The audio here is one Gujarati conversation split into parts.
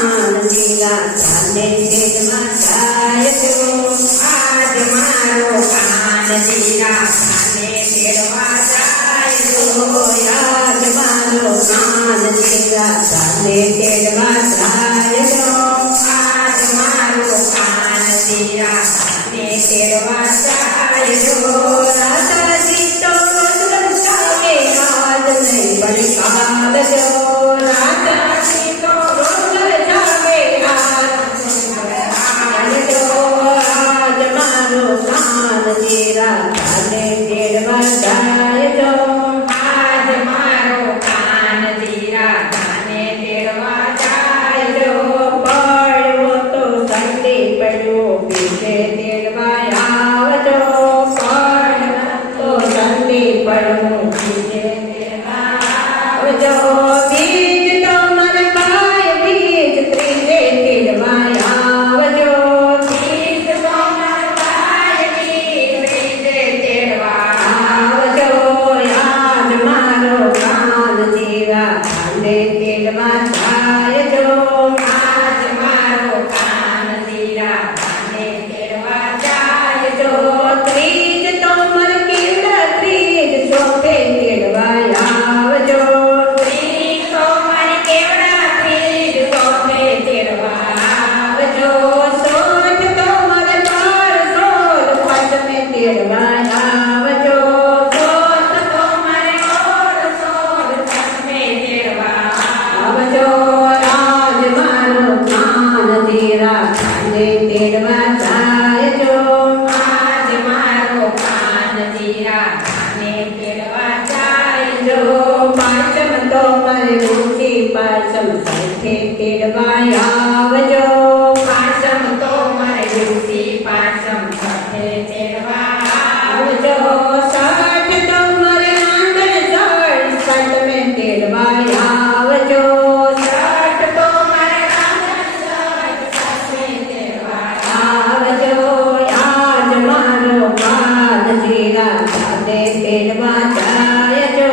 કાન જીરા ચાલે તેડવા જાય જો આજ મારો કાન જીરા ચાલે તેડવા જાય જો આજ મારો કાન જીરા ચાલે તેડવા જાય જો આજ મારો કાન જીરા ચાલે તેડવા જાય જો રાધાજી તો રોજ ચાલે આજ નહીં પણ કાલ જો રાધાજી તો રોજ ચાલે આજ જો આજ મારો કાન જીરા ચાલે તેડવા જાય જો આજ મારો કાન જીરા ચાલે તેડવા જાય જો પડ્યો તો સંડી પડ્યો પીછે તેડવા આવજો પડ્યો તો સંડી પડ્યો પીછે તેડવા આવજો બીજ તો મારે ભાઈ બીજ ત્રીજે તેડવા આવજો બીજ તો મારે ભાઈ બીજ ત્રીજે તેડવા આવજો આજ મારો કાન જીરા ચાલે તેડવા જાય જો આજ મારો કાન જીરા ચાલે તેડવા જાય જો ત્રીજ તો મારે કેવડા ત્રીજ ચોથે તેડવા આવજો ત્રીજ તો મારે કેવડા ત્રીજ ચોથે તેડવા આવજો સોઠ તો મારે બાર સોળ પાંચમે તેડવા આવજો સોઠ તો મારે ઓળ સોળ પાંચમે તેડવા આવજો આજ મારો કાન જીરા ચાલે તેડવા જાય જો આજ મારો કાન જીરા ચાલે તેડવા જાય જો પાંચમ તો મારે રૂચિ પાંચમ સાથે તેડવા આવજો પાંચમ તો મારે રૂચિ પાંચમ સાથે તેડવા આવજો સાઠ તો મારે આંગણ જળ સાતમે તેડવા આવજો સાઠ તો મારે આંગણ જળ સાતમે તેડવા આવજો આજ મારો કાન જીરા ચાલે તેડવા જાય જો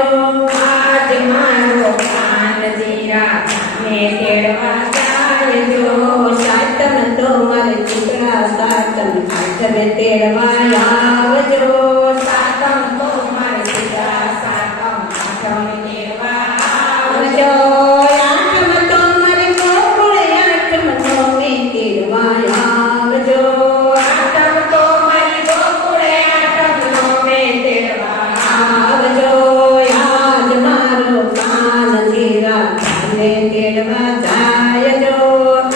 આજ મારો કાન જીરા ચાલે તેડવા જાય જો સાતમ તો મારે ચિત્રા સાતમ આઠમે તેડવા આવજો સાતમ તો મારે ચિત્રા સાતમ આઠમે તેડવા આવજો આઠમ તો મારે ગોકુળ આઠમ નવમે તેડવા આવજો આઠમ તો મારે ગોકુળ આઠમ નવમે તેડવા આવજો આજ મારો કાન જીરા ચાલે તેડવા જાય જો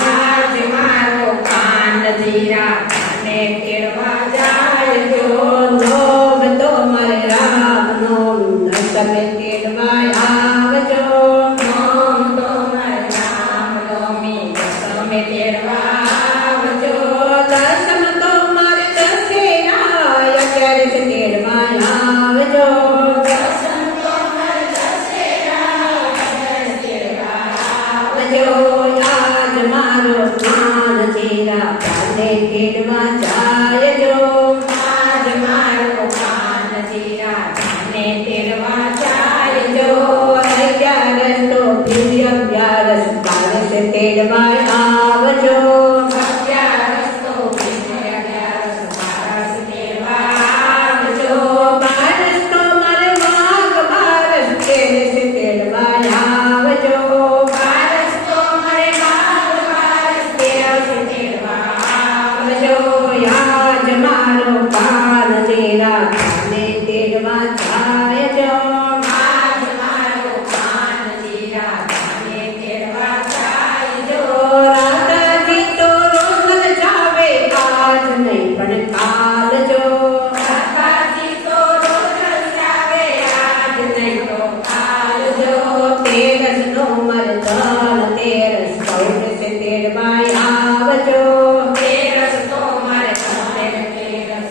આજ મારો કાન જીરા ચાલે તેડવા જાય જો લોભ તો મારે રામનો તમે તેડવા આવજો નોમ તો મારે રામનો તમે તેડવા આવજો દસમ તો મારે દશેરા અગિયારસ તેડવા આવજો દસમ તો મારે દશેરા અગિયારસ તેડવા આવજો આજ મારો કાન જીરા ચાલે તેડવા જાય જો આજ મારો કાન જીરા ચાલે તેડવા જાય જો અગિયારસ તો ફિર અગિયારસ બારસ તેડવા આવજો અગિયારસ તો ફિર અગિયારસ બારસ તેડવા આવજો બારસ તો મારે વાઘ બારસ તેરસ તેડવા આવજો બારસ તો મારે વાઘ બારસ તેરસ તેડવા આવજો આજ મારો કાન જીરા ચાલે તેડવા જાય જો આજ મારો કાન જીરા ચાલે તેડવા જાય જો રાધાજી તો રોજ જાવે આજ નહીં પણ કાલ જો રાધાજી તો રોજ જાવે આજ નહીં તો કાલ જો તેરસ નો મારે ધન તેરસ ચૌદસ તેડવા આવજો તેરસ તો મારે તેરસ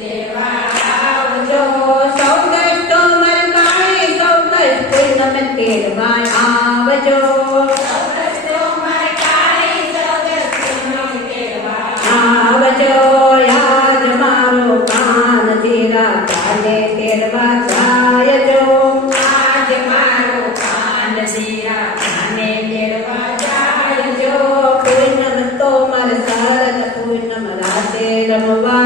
તેડવા આવજો ચૌદસ તો મારે કાળી ચૌદસ પૂનમ તેડવા આવજો ચૌદસ તો મારે કાળી ચૌદસ પૂનમ તેડવા આવજો આજ મારો કાન જીરા ચાલે તેડવા જાય જો આજ મારો કાન જીરા ચાલે તેડવા જાય જો રમવા